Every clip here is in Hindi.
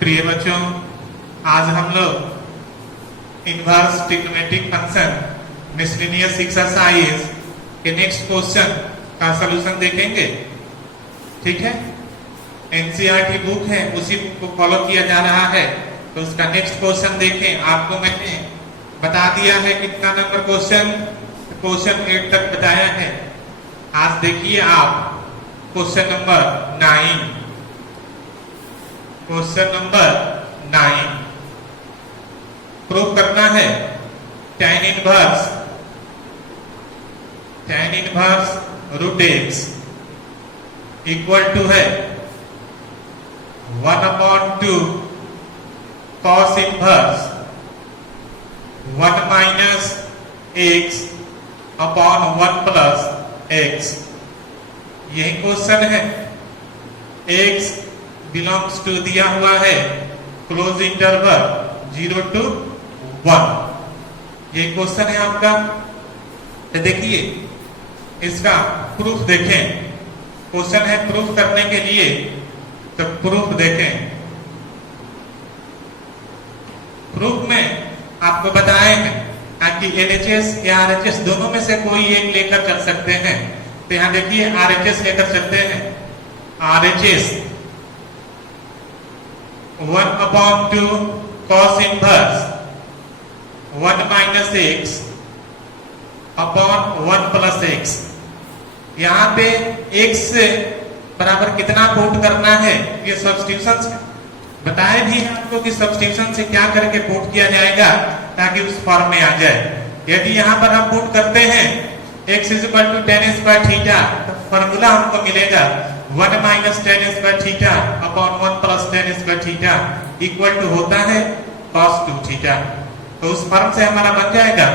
प्रिय बच्चों, आज हम लोग inverse trigonometric function miscellaneous exercise के नेक्स्ट क्वेश्चन का सलूशन देखेंगे। ठीक है, एनसीईआरटी बुक है, उसी बुक को फॉलो किया जा रहा है। तो उसका नेक्स्ट क्वेश्चन देखें। आपको मैंने बता दिया है कितना नंबर क्वेश्चन 8 तक बताया है। आज देखिए आप question number 9। Question number 9 prove करना है tan inverse root X equal to है 1/2 cos inverse 1 minus X upon 1 plus X. यही क्वेश्चन है। x बिलोंग्स टू दिया हुआ है क्लोज इंटरवल 0 to 1। ये क्वेश्चन है आपका। तो देखिए इसका प्रूफ देखें। क्वेश्चन है प्रूफ करने के लिए, तो प्रूफ देखें। प्रूफ में आपको बताए हैं कि एलएचएस या आरएचएस दोनों में से कोई एक लेकर चल सकते हैं। तो यहां देखिए आरएचएस लेकर चलते हैं। RHS 1/2 cos inverse 1 minus X upon 1 plus x. यहाँ पे x से बराबर कितना पुट करना है, ये सब्स्टिट्यूशन बताए भी है आपको कि सब्स्टिट्यूशन से क्या करके पुट किया जाएगा ताकि उस फॉर्म में आ जाए। यदि यहाँ पर हम पुट करते हैं x = tan स्क्वायर थीटा, तो फॉर्मूला हमको मिलेगा 1 minus tan square theta upon 1 plus tan square theta equal to होता है cos 2 थीटा। तो उस फॉर्म से हमारा बन जाएगा।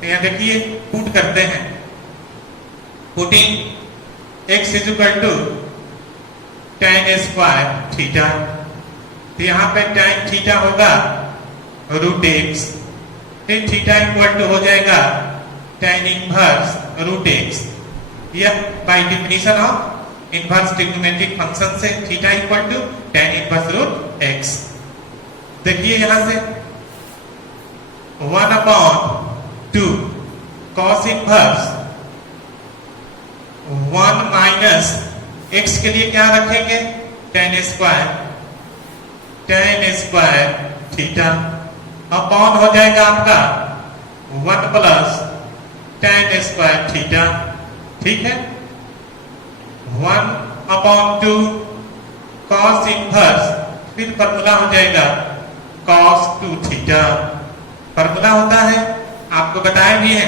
तो यहाँ देखिए पुट करते हैं। Putting x = tan square theta, तो यहाँ पे tan थीटा होगा रूट एक्स, फिर थीटा इक्वल टू हो जाएगा tan इनवर्स रूट एक्स। यह by definition of inverse trigonometric function से theta equal to tan inverse root x. देखिए यहां से 1/2 cos इनवर्स 1 माइनस x के लिए क्या रखेंगे tan स्क्वायर थीटा अपॉन हो जाएगा आपका 1 प्लस tan स्क्वायर थीटा। ठीक है, 1/2 cos इनवर्स, फिर फॉर्मूला हो जाएगा cos 2 थीटा। फॉर्मूला होता है, आपको बताए भी है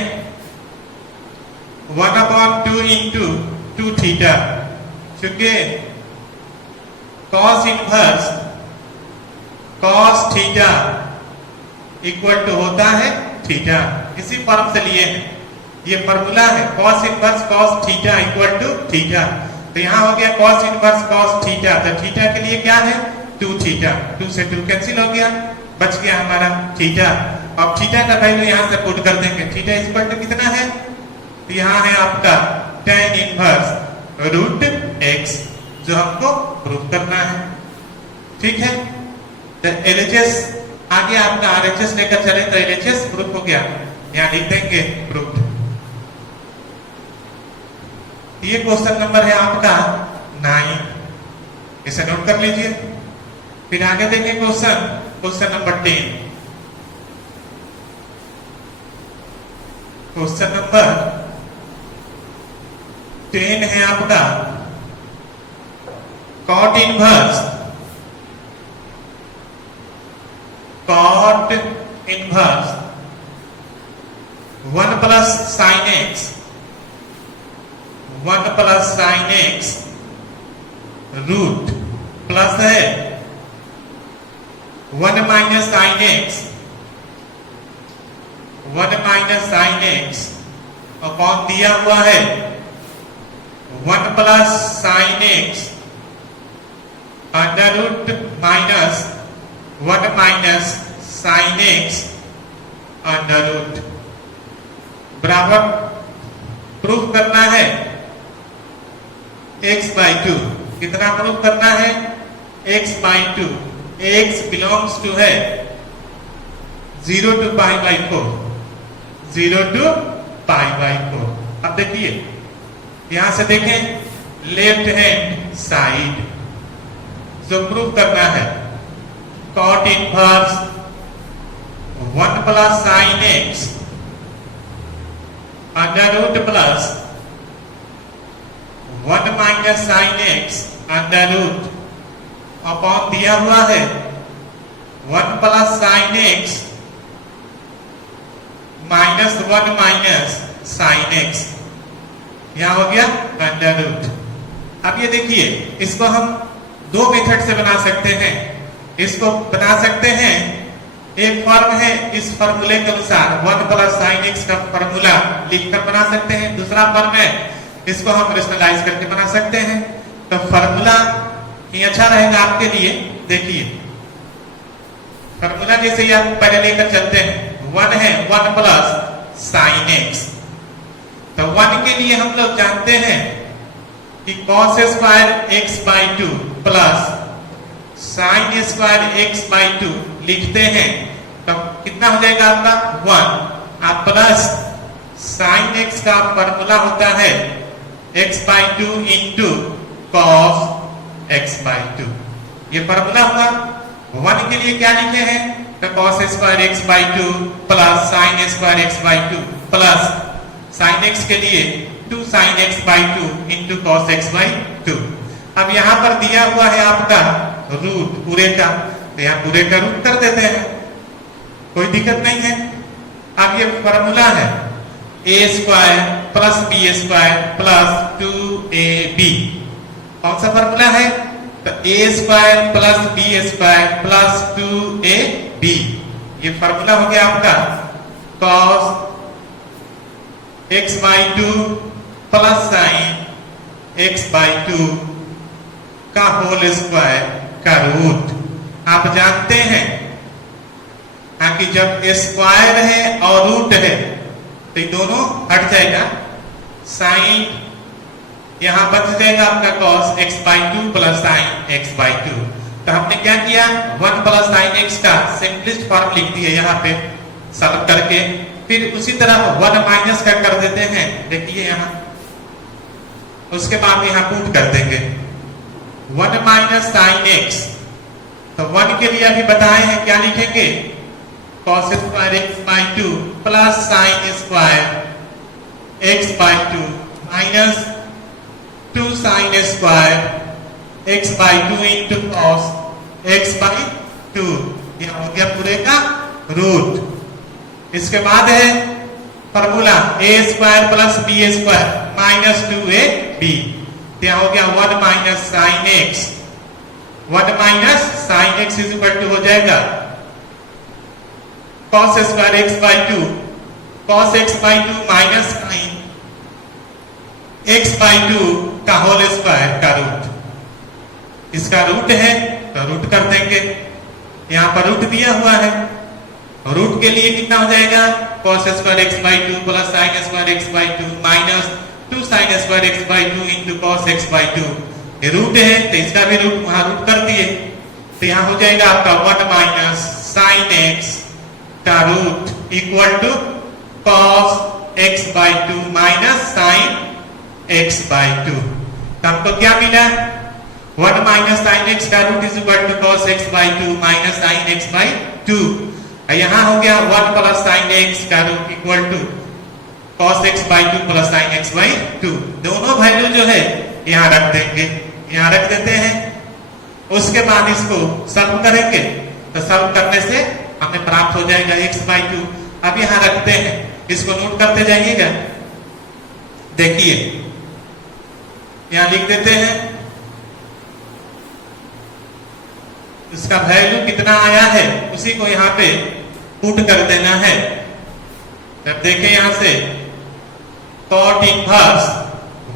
1/2 इंटू 2 थीटा, क्योंकि cos inverse cos theta equal to होता है थीटा। इसी फॉर्म से लिए हैं। ये फॉर्मूला है cos inverse cos theta equal to theta. तो यहां हो गया cos इनवर्स cos थीटा, तो थीटा के लिए क्या है 2 थीटा। 2 से 2 कैंसिल हो गया, बच गया हमारा थीटा। अब थीटा का वैल्यू यहां से पुट कर देंगे। थीटा इक्वल टू कितना है, तो यहां है आपका tan इनवर्स रूट एक्स, जो हमको प्रूफ करना है। ठीक है, तो एलएचएस आगे आपका आरएचएस लेकर चले तो एलएचएस प्रूफ हो गया। यहां लिख देंगे प्रूफ। ये क्वेश्चन नंबर है आपका 9, इसे नोट कर लीजिए। फिर आगे देखें क्वेश्चन नंबर 10। क्वेश्चन नंबर 10 है आपका cot inverse 1 plus sin x 1 plus sin x root plus है 1 minus sin x 1 minus sin x upon दिया हुआ है 1 plus sin x under root minus 1 minus sin x under root बराबर प्रूफ करना है x/2। कितना प्रूफ करना है x/2। x बिलोंग्स टू है 0 to pi by 4, 0 to pi by 4। अब देखिए यहां से देखें लेफ्ट हैंड साइड जो प्रूव करना है, cot inverse 1 plus sine X under root plus 1 minus sine X under root upon दिया हुआ है 1 plus sine X minus 1 minus sine X, यहां हो गया अंडर रूट। अब ये देखिए इसको हम दो मेथड से बना सकते हैं। इसको बना सकते हैं, एक फॉर्म है इस फॉर्मूले के अनुसार 1 प्लस साइन एक्स का फॉर्मूला लिखकर बना सकते हैं, दूसरा फॉर्म है इसको हम रेशनलाइज करके बना सकते हैं। तो फॉर्मूला ये अच्छा रहेगा आपके लिए। देखिए फॉर्मूला जैसे आप पहले लेकर चलते हैं, 1 है 1 प्लस साइन एक्स, तो 1 के लिए हम लोग जानते हैं कि cos square x by 2 plus sine square x by 2 लिखते हैं, तो कितना हो जाएगा आपका 1। आप प्लस साइन x का फॉर्मूला होता है x by 2 into cos x by 2, ये फॉर्मूला हुआ। 1 के लिए क्या लिखे हैं, तो cos square x by 2 plus sine square x by 2 plus sine x के लिए 2 sine x by 2 into cos x by 2। अब यहां पर दिया हुआ है आपका रूट पूरे का, तो यहां पूरे का रूट कर देते हैं, कोई दिक्कत नहीं है। अब ये फॉर्मूला है a square plus b square plus 2ab, कौन सा फॉर्मूला है, तो a square plus b square plus 2ab, ये फॉर्मूला हो गया आपका cos x by 2 plus sine x by 2 का होल स्क्वायर का रूट। आप जानते हैं कि जब स्क्वायर है और रूट है तो ये दोनों हट जाएगा, साइन यहां बच जाएगा आपका cos x by 2 plus sine x by 2। तो हमने क्या किया, 1 प्लस साइन x का सिंपलेस्ट फॉर्म लिख दिया यहाँ पे सॉल्व करके, फिर उसी तरह 1 माइनस का कर देते हैं। देखिए यहां, उसके बाद यहां पुट कर देंगे 1 माइनस साइन x, तो 1 के लिए अभी बताए हैं क्या लिखेंगे, cos square x by 2 plus sine square x by 2 minus 2 sign square x by 2 into cos x by 2, यह हो गया पूरे का रूट। इसके बाद है formula a square plus b square minus 2ab, यह हो गया 1 minus sine x, 1 minus sine x is equal to हो जाएगा cos square x by 2, cos x by 2 minus sine x by 2 का होल स्क्वायर का रूट। इसका रूट है तो रूट कर देंगे, यहां पर रूट दिया हुआ है, रूट के लिए कितना हो जाएगा, cos square x by 2 plus sine square x by 2 minus 2 sign square x by 2 into cos x by 2, ये रूट है तो इसका भी रूट वहां रूट कर दिए, तो यहां हो जाएगा आपका 1 माइनस साइन x का root equal to cos x by 2 minus sine x by 2। तो हमको क्या मिला, 1 माइनस साइन x का root is equal to cos x by 2 minus sine x by 2। यहां हो गया 1 प्लस साइन x का root equal to cos x by 2 plus sine x by 2। दोनों वैल्यू जो है यहां रख देंगे, यहां रख देते हैं। उसके बाद इसको सॉल्व करेंगे, तो सॉल्व करने से हमें प्राप्त हो जाएगा x बाई 2। अब यहां रखते हैं, इसको नोट करते जाइएगा। देखिए यहां लिख देते हैं, इसका वैल्यू कितना आया है उसी को यहां पे पुट कर देना है। तब देखें यहां से cot inverse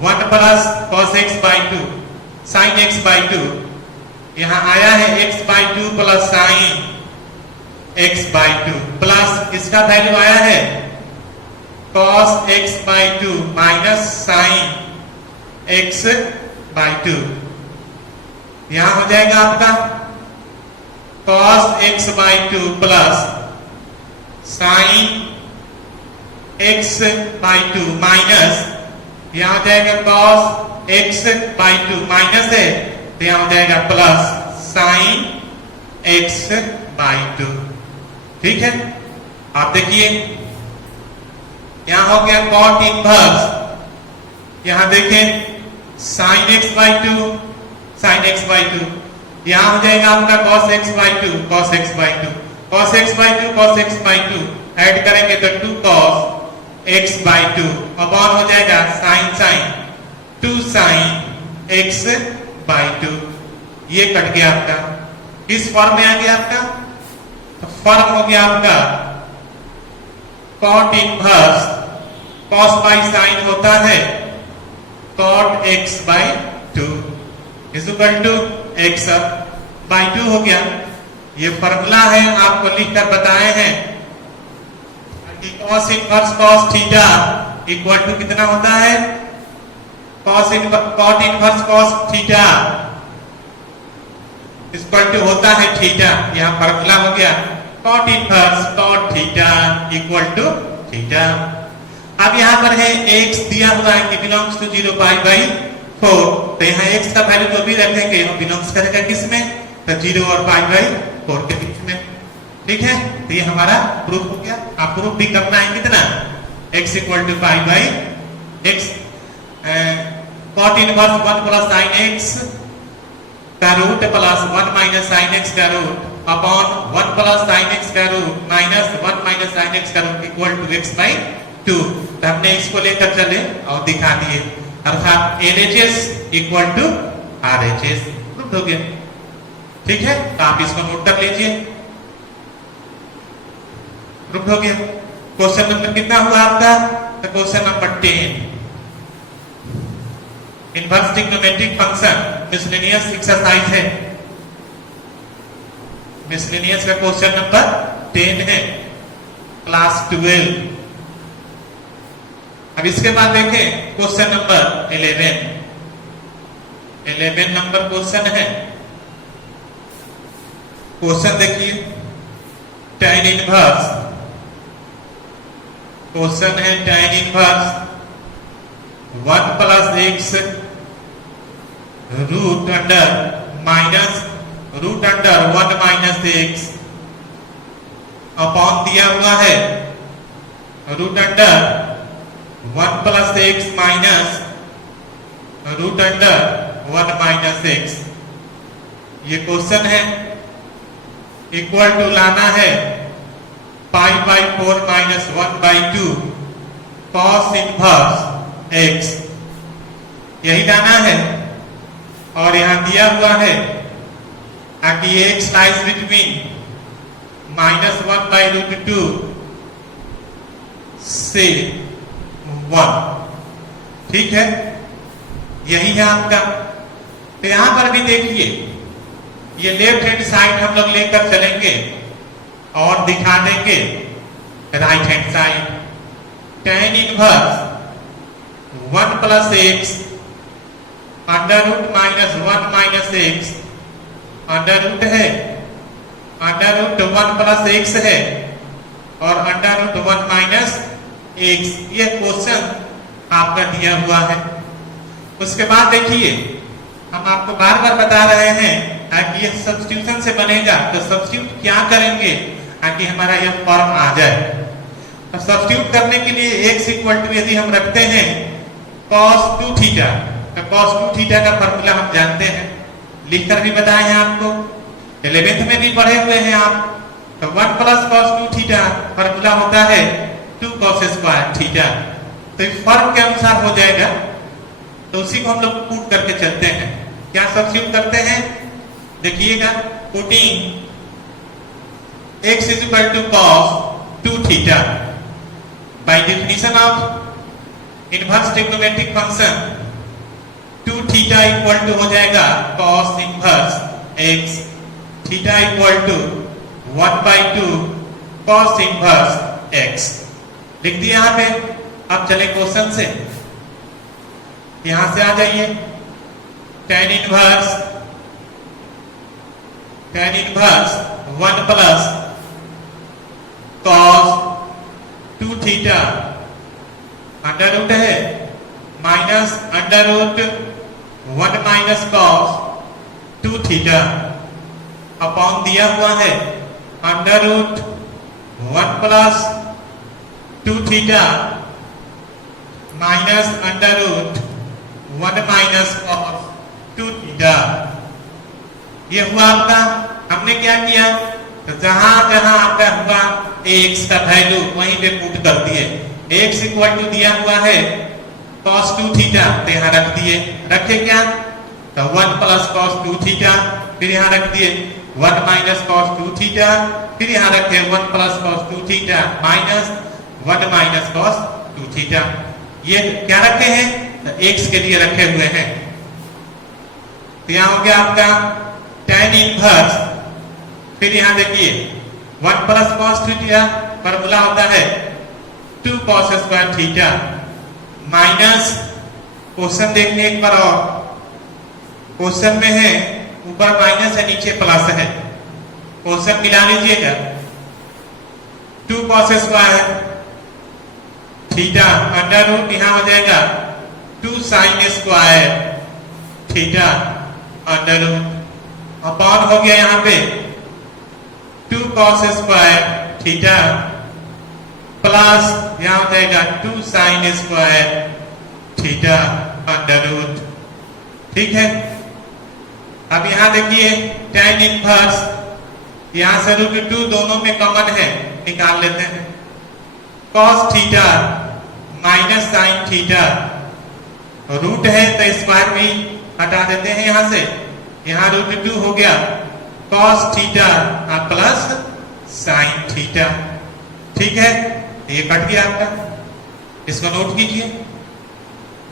1 plus cos x by 2 sine x by 2, यहां आया है x by 2 plus sine x by 2 plus इसका वैल्यू आया है cos x by 2 minus sine x by 2, यहां हो जाएगा आपका cos x by 2 plus sin x by 2 minus यहां हो जाएगा cos x by 2 माइनस है तो यहां हो जाएगा प्लस sin x by 2। ठीक है, आप देखिए यहां हो गया cot इनवर्स, यहां देखें sin x by 2 sin x by 2, यहां हो जाएगा आपका cos x by 2 cos x by 2 cos x by 2 cos x by 2 add करेंगे तो 2 cos x by 2 अपॉन हो जाएगा sin 2 sin x by 2। ये कट गया आपका, किस फॉर्म में आ गया आपका, तो फॉर्म हो गया आपका cot inverse cos by sin होता है cot x by 2 is equal to x by 2 हो गया। ये फॉर्मूला है, आपको लिखकर बताए हैं कि cos inverse cos theta equal to कितना होता है, cot inverse cos theta equal to होता है थीटा। यहां फॉर्मूला हो गया cot inverse cot theta equal to theta. अब यहां पर है x दिया हुआ है कि बिलोंग्स टू 0 पाई बाई 4, तो यहाँ x का वैल्यू जो भी रखेंगे वो बिलोंग्स करेगा किसमें, तो 0 और पाई बाई 4 के बीच में। ठीक है, तो ये हमारा प्रूफ हो गया। आप प्रूफ भी करना है कितना, x equal to pi by x cot inverse 1 plus sin x का root plus 1 minus sin x का root upon 1 plus sin x का root minus 1 minus sin x का root equal to x by 2। तो हमने इसको लेकर चले और दिखा दिए, अर्थात LHS equal to RHS proof हो गया। ठीक है, तो आप इसको नोट कर लीजिए, प्रूफ हो गया। क्वेश्चन नंबर कितना हुआ आपका, तो question number 10 inverse trigonometric function miscellaneous exercise है, मिसलेनियस का क्वेश्चन नंबर 10 है, क्लास 12। अब इसके बाद देखें क्वेश्चन नंबर 11 नंबर क्वेश्चन है। क्वेश्चन देखिए tan इनवर्स, क्वेश्चन है tan inverse 1 plus x root under minus root under 1 minus x upon दिया हुआ है root under 1 plus x minus root under 1 minus x। ये क्वेश्चन है, इक्वल टू लाना है पाई by 4 minus 1 by 2 cos inverse x, यही लाना है। और यहां दिया हुआ है कि x lies between minus 1 by root 2 से 1। ठीक है, यही है आपका। तो यहां पर भी देखिए ये लेफ्ट हैंड साइड हम लोग लेकर चलेंगे और दिखा देंगे right hand side. tan inverse 1 plus x under root minus 1 minus x under root है, अंडर रूट 1 प्लस x है और अंडर रूट 1 माइनस x। ये क्वेश्चन आपका दिया हुआ है। उसके बाद देखिए हम आपको बार बार बता रहे हैं कि ये सब्स्टिट्यूशन से बनेगा, तो सब्स्टिट्यूट क्या करेंगे ताकि हमारा यह फॉर्म आ जाए। तो सब्स्टिट्यूट करने के लिए x इक्वल टू यदि हम रखते हैं cos 2 थीटा, तो cos 2 थीटा का फॉर्मूला हम जानते हैं, लिखकर भी बताए हैं आपको, 11th में भी पढ़े हुए हैं आप। तो 1 प्लस cos 2 थीटा फॉर्मूला होता है 2 cos स्क्वायर थीटा। तो इस फॉर्म के अनुसार हो जाएगा, तो उसी को हम लोग पुट करके चलते हैं। क्या सब्स्टिट्यूट करते हैं, देखिएगा, putting x is equal to cos 2 theta by definition of inverse trigonometric function 2 theta equal to हो जाएगा cos inverse x, theta equal to 1 by 2 cos inverse x। लिख दिया यहां पे। अब चले क्वेश्चन से, यहां से आ जाइए tan inverse 1 plus cos 2 theta under root है minus under root 1 minus cos 2 theta upon दिया हुआ है under root 1 plus 2 theta minus under root 1 minus cos 2 theta. ये हुआ आपका। हमने क्या किया, तो जहां जहां आपका हुआ x का वैल्यू वहीं पे पुट कर दिए। x इक्वल टू दिया हुआ है cos 2 थीटा, तो यहां रख दिए। रखे क्या, तो 1 प्लस cos 2 थीटा, फिर यहां रख दिए 1 माइनस cos 2 थीटा, फिर यहां रखे 1 plus cos 2 theta minus 1 minus cos 2 theta. ये क्या रखे हैं, तो x के लिए रखे हुए हैं। तो यहां हो गया आपका tan इनवर्स, फिर यहां देखिए 1 प्लस cos थीटा फॉर्मूला होता है 2 cos square theta minus, question देखने एक बार और, क्वेश्चन में है ऊपर माइनस है नीचे प्लस है, क्वेश्चन मिला लीजिएगा। 2 cos square theta under root यहां हो जाएगा 2 sin square theta under root upon हो गया यहां पे 2 cos स्क्वायर थीटा प्लस यहां हो जाएगा 2 sin square theta under root. ठीक है, अब यहां देखिए tan इनवर्स, यहां से रूट 2 दोनों में कॉमन है, निकाल लेते हैं। cos theta minus sine theta, root है तो स्क्वायर भी हटा देते हैं यहां से, यहां रूट 2 हो गया cos theta plus sine theta. ठीक है, ये कट गया आपका, इसको नोट कीजिए,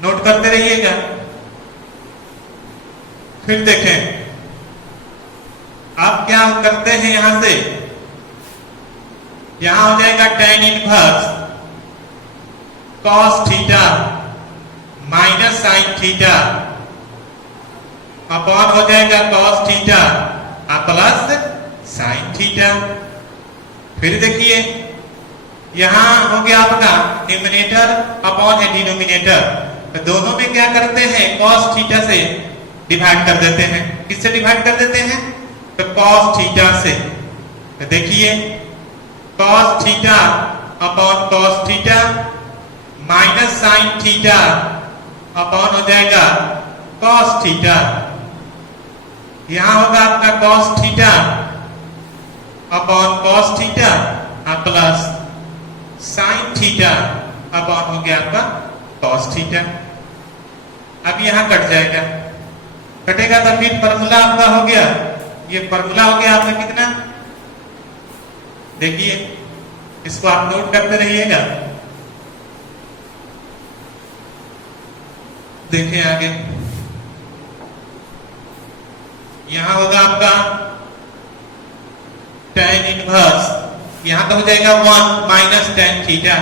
नोट करते रहिएगा। फिर देखें अब क्या करते हैं, यहां से यहां हो जाएगा tan inverse cos theta minus sine theta upon हो जाएगा cos theta plus sine theta. फिर देखिए यहां हो गया आपका न्यूमरेटर अपॉन है डिनोमिनेटर, तो दोनों में क्या करते हैं, cos थीटा से डिवाइड कर देते हैं। किससे डिवाइड कर देते हैं, तो cos थीटा से। तो देखिए cos theta upon cos theta minus sine theta upon हो जाएगा cos थीटा। यहां होगा आपका cos theta upon cos theta plus sine theta upon हो गया आपका cos थीटा। अब यहां कट जाएगा, कटेगा तो फिर फॉर्मूला आपका हो गया, ये फॉर्मूला हो गया आपका कितना, देखिए इसको आप नोट करते रहिएगा। देखें आगे, यहां होगा आपका tan इनवर्स, यहां तो हो जाएगा 1 माइनस tan थीटा,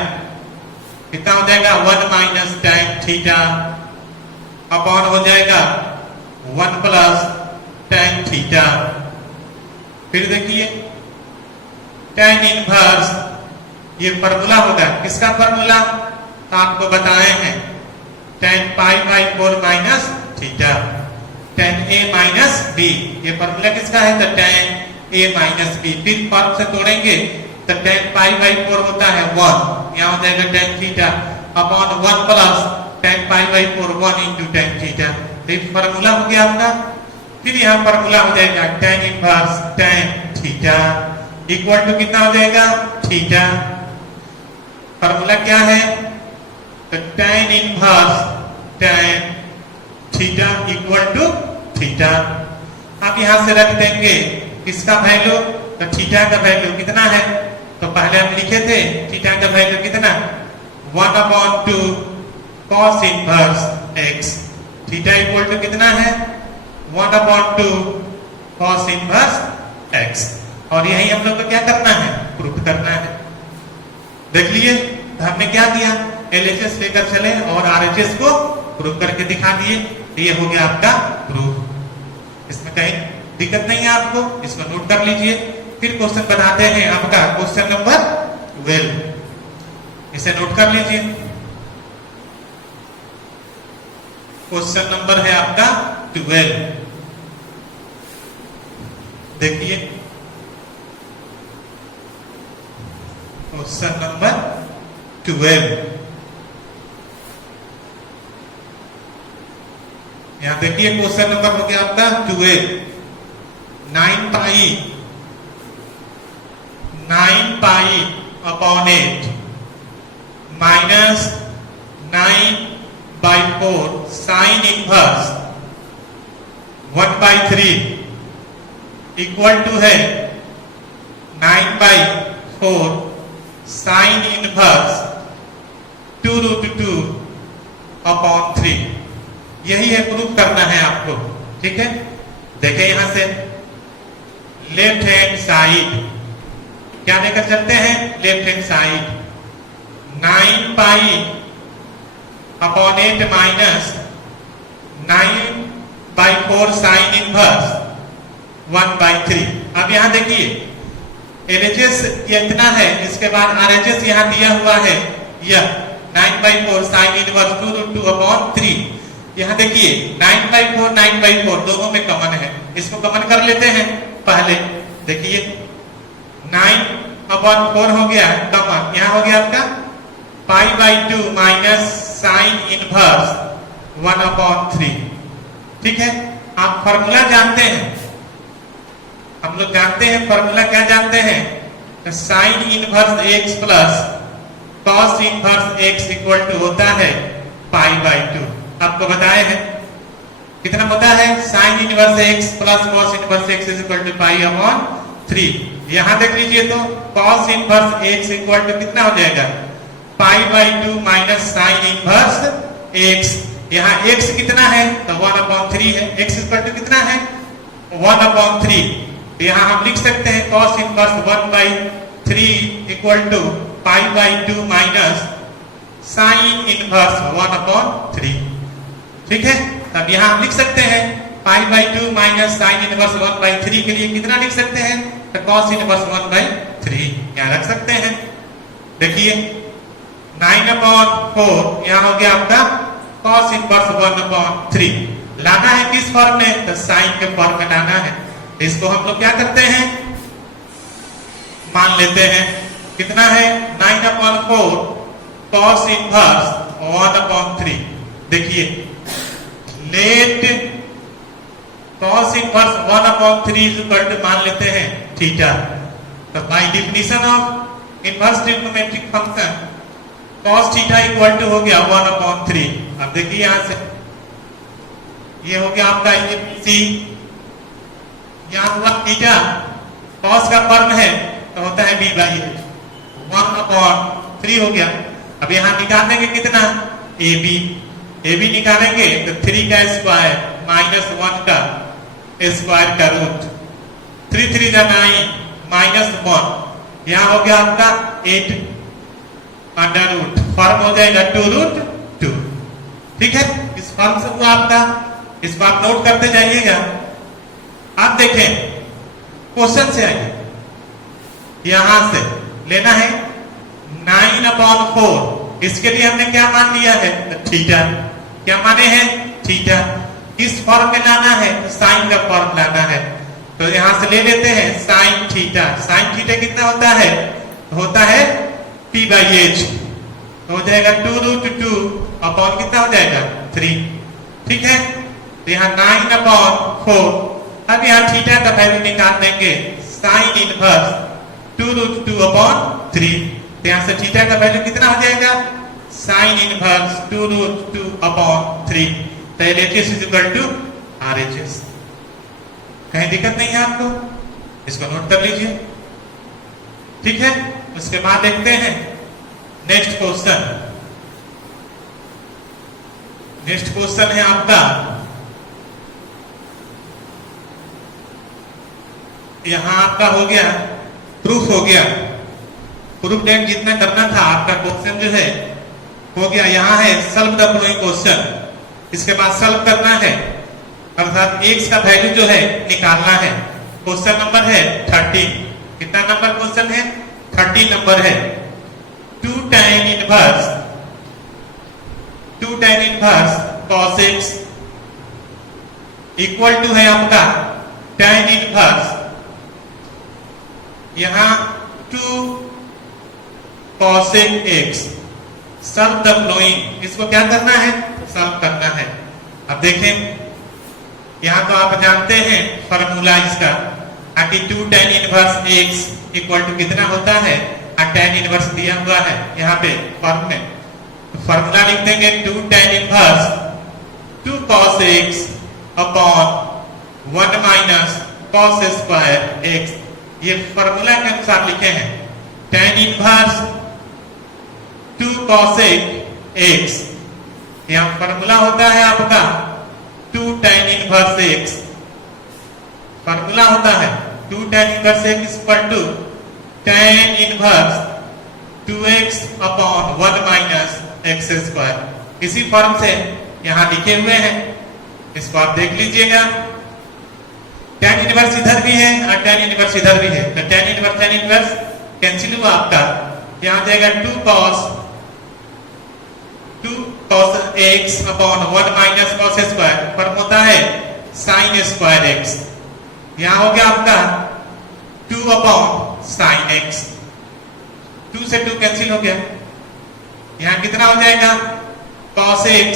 कितना हो जाएगा 1 माइनस tan थीटा अपॉन हो जाएगा 1 प्लस tan थीटा। फिर देखिए tan इनवर्स, ये फॉर्मूला होगा, किसका फॉर्मूला, तो आपको बताए हैं tan pi by 4 minus theta, tan a minus b, ये फॉर्मूला किसका है, तो tan a माइनस b। फिर फॉर्म से तोड़ेंगे तो tan पाई बाई 4 होता है 1, यहाँ हो जाएगा tan theta upon 1 plus tan pi by 4 1 into tan theta. तो फॉर्मूला हो गया आपका। फिर यहाँ फॉर्मूला हो जाएगा tan inverse tan theta equal to कितना हो जाएगा, थीटा। फॉर्मूला क्या है, तो tan inverse tan theta equal to theta. अब यहां से रख देंगे किसका वैल्यू, तो थीटा का वैल्यू कितना है, तो पहले हम लिखे थे थीटा का वैल्यू कितना, 1/2 cos inverse x, theta equal to कितना है 1/2 cos इनवर्स x। और यही हम लोग को क्या करना है, प्रूफ करना है। देख लिए हमने क्या किया, LHS लेकर चले और RHS को प्रूफ करके दिखा दिए। ये हो गया आपका प्रूफ, इसमें कहीं दिक्कत नहीं है आपको, इसको नोट कर लीजिए। फिर क्वेश्चन बनाते हैं आपका क्वेश्चन नंबर 12। इसे नोट कर लीजिए। क्वेश्चन नंबर है आपका 12। देखिए क्वेश्चन नंबर 12। यहां देखिए क्वेश्चन नंबर हो गया आपका 12। 9 pi upon 8 minus 9/4 sine inverse 1/3 equal to है 9/4 साइन इनवर्स 2√2 अपॉन 3। यही है, प्रूफ करना है आपको। ठीक है, देखें यहां से लेफ्ट हैंड साइड क्या लेकर चलते हैं, left hand side 9 pi upon 8 minus 9/4 sine inverse 1/3। अब यहां देखिए एलएचएस ये इतना है, इसके बाद आरएचएस यहां दिया हुआ है यह 9/4 साइन इनवर्स 2√2 अपॉन 3। यहां देखिए 9/4 9/4 दोनों में कॉमन है, इसको कॉमन कर लेते हैं पहले। देखिए 9/4 हो गया कॉमन, यहां हो गया आपका π/2 माइनस साइन इनवर्स 1/3। ठीक है, आप फॉर्मूला जानते हैं, हम लोग जानते हैं फॉर्मूला क्या जानते हैं, sine inverse x plus cos inverse x equal to होता है π/2। आपको बताए हैं कितना होता है, sine inverse x plus cos inverse x is equal to π/3। यहां देख लीजिए तो cos inverse x equal to कितना हो जाएगा, π/2 माइनस साइन इनवर्स x। यहाँ x कितना है तो 1/3 है, x इक्वल टू कितना है 1/3। तो यहाँ हम लिख सकते हैं cos inverse 1/3 equal to π/2 minus sine inverse 1/3। ठीक है, तब यहाँ हम लिख सकते हैं π/2 माइनस साइन इनवर्स 1/3 के लिए कितना लिख सकते हैं, तो cos इनवर्स 1/3 यहाँ रख सकते हैं। देखिए 9/4 यहाँ हो गया आपका cos इनवर्स 1/3। लाना है किस फॉर्म में, तो साइन के फॉर्म में लाना है। इसको हम लोग क्या करते हैं, मान लेते हैं कितना है 9/4 cos इनवर्स 1/3। देखिए let cos inverse 1/3 is equal to मान लेते हैं थीटा। तो by definition of inverse trigonometric function cos theta equal to हो गया 1/3। अब देखिए यहां से ये हो गया आपका c, यहां हुआ थीटा, cos का फॉर्म है तो होता है b/8 1/3 हो गया। अब यहां निकालेंगे कितना ab निकालेंगे तो 3 का स्क्वायर माइनस 1 का स्क्वायर का रूट, 3 3 9 माइनस 1, यहां हो गया आपका 8 अंडर रूट, फॉर्म हो जाएगा 2√2। ठीक है, इस फॉर्म से हुआ आपका, इसको आप नोट करते जाइएगा। आप देखें क्वेश्चन से आइए, यहां से लेना है 9/4, इसके लिए हमने क्या मान लिया है, थीटा। क्या माने हैं, थीटा। किस फॉर्म में लाना है, साइन का फॉर्म लाना है। तो यहां से ले लेते हैं साइन थीटा। साइन थीटा कितना होता है, होता है p/h, तो हो जाएगा 2√2 अपॉन कितना हो जाएगा 3। ठीक है, तो यहाँ 9/4। अब यहाँ थीटा का वैल्यू निकाल देंगे, साइन इनवर्स 2√2 अपॉन 3। तो यहाँ से थीटा का वैल्यू कितना हो जाएगा, साइन इनवर्स 2√2 अपॉन 3। तो LHS is equal to RHS। कहीं दिक्कत नहीं है आपको, इसको नोट कर लीजिए। ठीक है, उसके बाद देखते हैं नेक्स्ट क्वेश्चन। नेक्स्ट क्वेश्चन है आपका, यहां आपका हो गया प्रूफ, हो गया प्रूफ डेट जितना करना था आपका क्वेश्चन जो है हो गया। यहां है सॉल्व द फॉलोइंग क्वेश्चन, इसके बाद सॉल्व करना है, अर्थात x का वैल्यू जो है निकालना है। क्वेश्चन नंबर है 13। कितना नंबर क्वेश्चन है? 30 नंबर है। 2 tan inverse cos x equal to है आपका tan इनवर्स यहां 2 cos x। Solve the following, इसको क्या करना है? सॉल्व करना है। अब देखें यहां तो आप जानते हैं फॉर्मूला इसका कि 2 tan inverse x equal to कितना होता है? tan इनवर्स दिया हुआ है यहाँ पे फॉर्म में, फॉर्मूला लिख देंगे 2 tan inverse 2 cos x upon 1 minus cos square x। ये फॉर्मूला के अनुसार लिखे हैं। tan इनवर्स 2 cos x, यहाँ फॉर्मूला होता है आपका 2 tan इनवर्स x। फॉर्मूला होता है 2 tan inverse x equal to tan inverse 2x upon 1 minus x square. इसी फॉर्म से यहां लिखे हुए हैं, इसको आप देख लीजिएगा। tan इनवर्स इधर भी है और tan इनवर्स इधर भी है, तो tan इनवर्स कैंसिल हुआ आपका। यहां जाएगा 2 cos x upon 1 minus cos square, form होता है sin स्क्वायर x। यहां हो गया आपका 2 अपॉन sin x, 2 से 2 कैंसिल हो गया। यहां कितना हो जाएगा? cos x,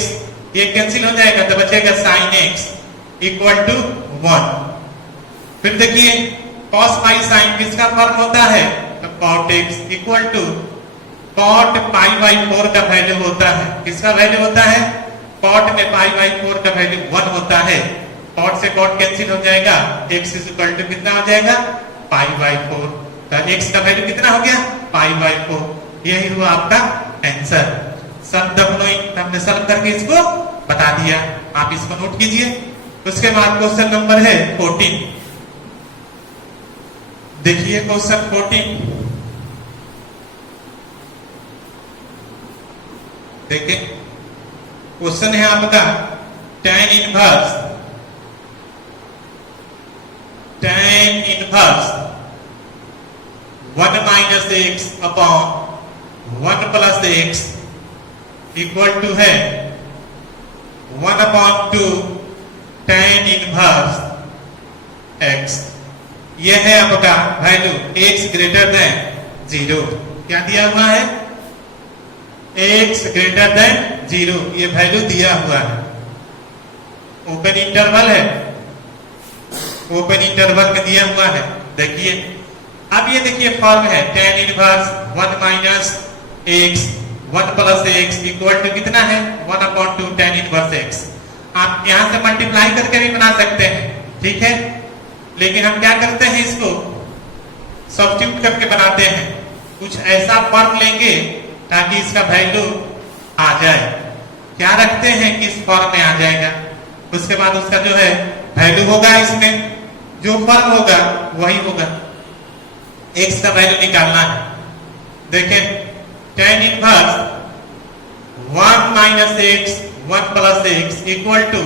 ये कैंसिल हो जाएगा तो बचेगा sin x इक्वल टू 1। फिर देखिए cos पाई sin किसका फॉर्म होता है? तो cot x equal to cot pi by 4 का वैल्यू होता है। किसका वैल्यू होता है? cot में पाई बाई 4 का वैल्यू 1 होता है। cot से cot कैंसिल हो जाएगा, x इक्वल टू कितना हो जाएगा? पाई बाई 4। तो x का वैल्यू कितना हो गया? पाई बाई 4। यही हुआ आपका आंसर। सब दफनोइंग हमने सॉल्व करके इसको बता दिया, आप इसको नोट कीजिए। उसके बाद क्वेश्चन नंबर है 14। देखिए क्वेश्चन 14 देखिए, क्वेश्चन है आपका tan inverse 1 minus x upon 1 plus x equal to है 1 अपॉन 2 tan इनवर्स x। यह है आपका वैल्यू x ग्रेटर देन 0। क्या दिया हुआ है? x ग्रेटर देन 0, ये वैल्यू दिया हुआ है। ओपन इंटरवल है, ओपन इंटरवल में दिया हुआ है। देखिए अब ये देखिए फॉर्म है tan inverse 1 minus x 1 plus x equal to कितना है? 1 अपॉन 2 tan इनवर्स x। आप यहां से मल्टीप्लाई करके भी बना सकते हैं, ठीक है, लेकिन हम क्या करते हैं, इसको सब्स्टिट्यूट करके बनाते हैं। कुछ ऐसा फॉर्म लेंगे ताकि इसका वैल्यू आ जाए। क्या रखते हैं कि इस फॉर्म में आ जाएगा, उसके बाद उसका जो है वैल्यू होगा, इसमें जो फॉर्म होगा वही होगा। x का वैल्यू निकालना है। देखें tan inverse 1 minus x 1 plus x equal to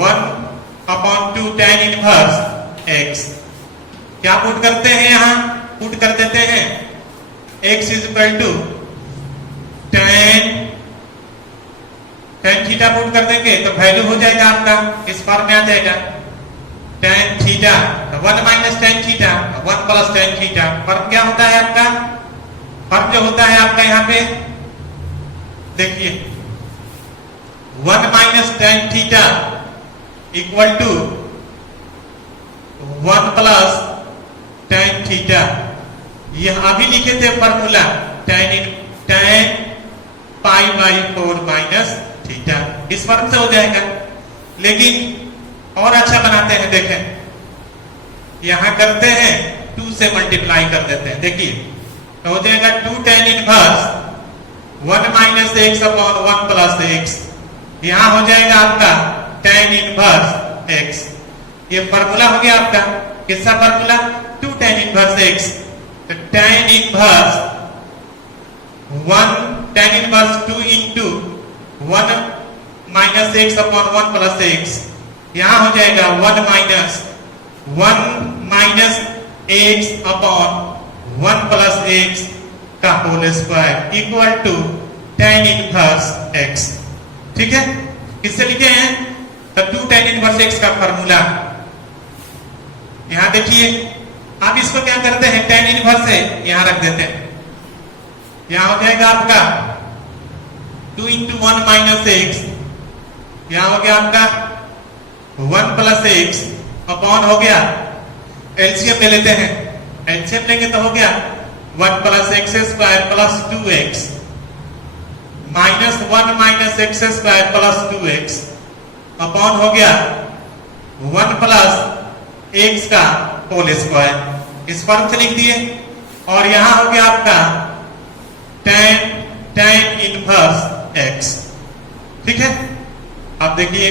1 upon 2 tan inverse x। क्या पुट करते हैं? यहां पुट कर देते हैं x is equal to tan theta put कर देंगे तो वैल्यू हो जाएगा आपका, इस फॉर्म में आ जाएगा tan theta 1 minus tan theta 1 plus tan theta. Form क्या होता है आपका? फॉर्म जो होता है आपका यहाँ पे देखिए 1 minus tan theta equal to 1 plus tan theta. यह अभी लिखे थे formula tan pi by 4 minus theta, इस फॉर्म से हो जाएगा। लेकिन और अच्छा बनाते हैं, देखें यहां करते हैं 2 से मल्टीप्लाई कर देते हैं। देखिए तो हो जाएगा 2 tan inverse 1 minus x upon 1 plus x। यहां हो जाएगा आपका tan इनवर्स x। ये फॉर्मूला हो गया आपका, किसका फॉर्मूला? 2 tan inverse x। तो tan inverse 2 into 1 minus x upon 1 plus x। यहां हो जाएगा 1 minus x upon 1 plus x का whole square equal to tan inverse x। ठीक है, किससे लिखे हैं? तो 2 tan इनवर्स x का फॉर्मूला। यहां देखिए, आप इसको क्या करते हैं, tan इनवर्स है यहां रख देते हैं। यहां हो जाएगा आपका 2 into 1 minus x, यहां हो गया आपका 1 प्लस x अपॉन हो गया, एलसीएम ले लेते हैं, एलसीएम लेंगे तो हो गया 1 plus x square plus 2x minus 1 minus x square plus 2x upon हो गया 1 प्लस x का होल स्क्वायर। इस फॉर्म से लिख दिए। और यहां हो गया आपका tan इनवर्स x। ठीक है, अब देखिए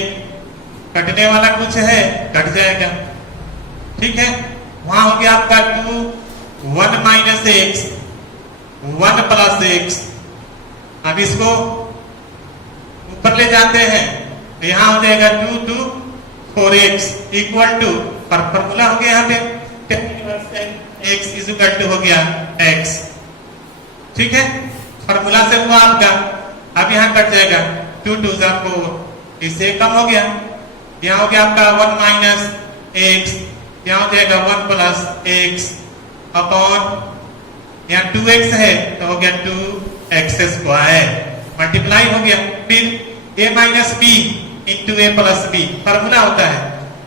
कटने वाला कुछ है, कट जाएगा। ठीक है, वहां हो गया आपका 2 1 माइनस एक्स 1 प्लस एक्स। अब इसको ऊपर ले जाते हैं, यहां हो जाएगा 2 2 4x इक्वल टू, फॉर्मूला हो गया यहाँ पे x इज इक्वल टू हो गया x। ठीक है, फॉर्मूला से हुआ आपका। अब यहाँ कट जाएगा 2 2 4, इससे कम हो गया। यहाँ हो गया आपका 1 माइनस एक्स, यहाँ हो जाएगा 1 प्लस एक्स अपॉन यहाँ 2x है तो हो गया 2x स्क्वायर मल्टीप्लाई हो गया। फिर a minus B into A plus B, formula होता है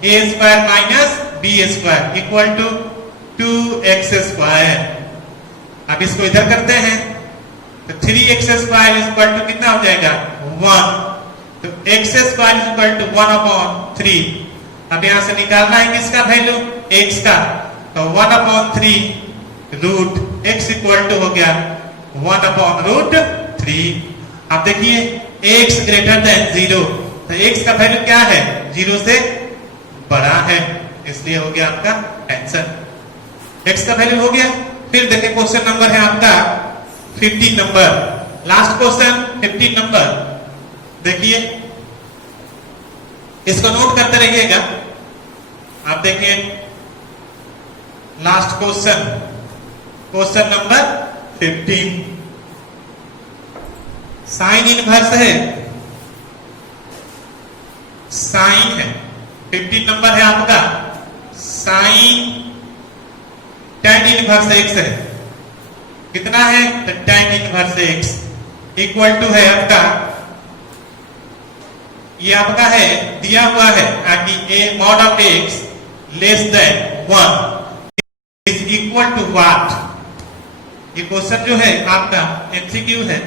a स्क्वायर minus B square equal to 2x square. अब इसको इधर करते हैं तो 3x स्क्वायर इक्वल टू कितना हो जाएगा 1, तो x square equal to 1 upon 3। अब यहां से निकालना है किसका वैल्यू, x का, तो 1 upon 3 root x equal to हो गया 1 अपॉन रूट 3। अब देखिए x ग्रेटर देन 0, तो x का वैल्यू क्या है, 0 से बड़ा है, इसलिए हो गया आपका आंसर। x का वैल्यू हो गया। फिर देखिए क्वेश्चन नंबर है आपका 15 नंबर, लास्ट क्वेश्चन 15 नंबर। देखिए इसको नोट करते रहिएगा। आप देखिए last question, question number 15, sine inverse है, साइन है 15 नंबर है आपका, साइन tan इनवर्स x है, कितना है, तो tan inverse x equal to है आपका, ये आपका है दिया हुआ है कि a mod of x less than 1 is equal to what. ये क्वेश्चन जो है आपका एमसीक्यू है,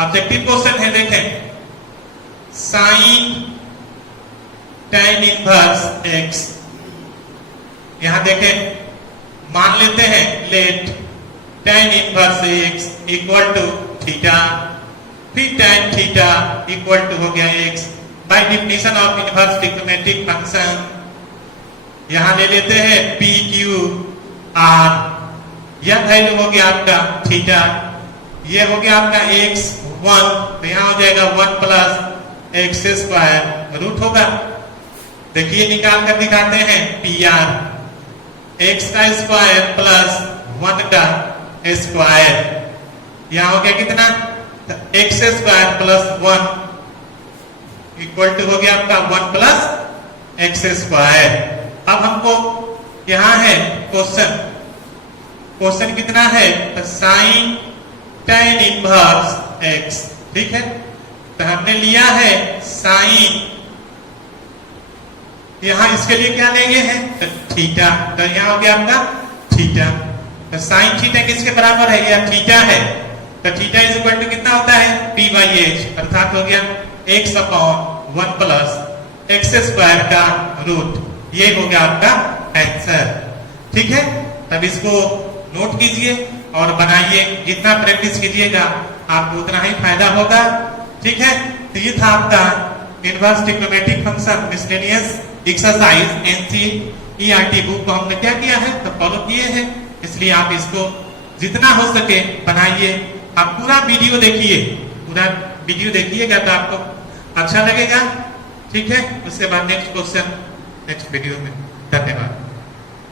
ऑब्जेक्टिव क्वेश्चन है। देखें, साइन tan इनवर्स x, यहां देखें मान लेते हैं let tan inverse x equal to theta, फिर tan थीटा इक्वल टू हो गया x by definition of inverse trigonometric function. यहां ले लेते हैं p q r, यह वैल्यू हो गया आपका थीटा, ये हो गया आपका x 1, तो यहां हो जाएगा 1 प्लस एक्स स्क्वायर रूट होगा। देखिए निकाल कर दिखाते हैं पी आर, एक्स का स्क्वायर प्लस 1 का स्क्वायर, यहां हो गया कितना, x square plus 1 equal to हो गया आपका 1 प्लस एक्स स्क्वायर। अब हमको यहां है क्वेश्चन, क्वेश्चन कितना है, तो साइन tan इनवर्स x। ठीक है, तो हमने लिया है साइन, यहां इसके लिए क्या लेंगे हैं, तो थीटा, तो यहां हो गया आपका थीटा, तो साइन थीटा किसके बराबर है, यह थीटा है, तो थीटा इज इक्वल टू कितना होता है p बाई एच, अर्थात हो गया x upon 1 plus x square का रूट, ये हो गया आपका आंसर। ठीक है, तब इसको नोट कीजिए और बनाइए, जितना प्रैक्टिस कीजिएगा आपको उतना ही फायदा होगा। ठीक है, तो ये था आपका inverse trigonometric function miscellaneous exercise NCERT book को हमने क्या किया है, तो फॉलो किए हैं, इसलिए आप इसको जितना हो सके बनाइए। आप पूरा वीडियो देखिए, पूरा वीडियो देखिएगा तो आपको अच्छा लगेगा। ठीक है, उसके बाद नेक्स्ट क्वेश्चन नेक्स्ट वीडियो में। धन्यवाद।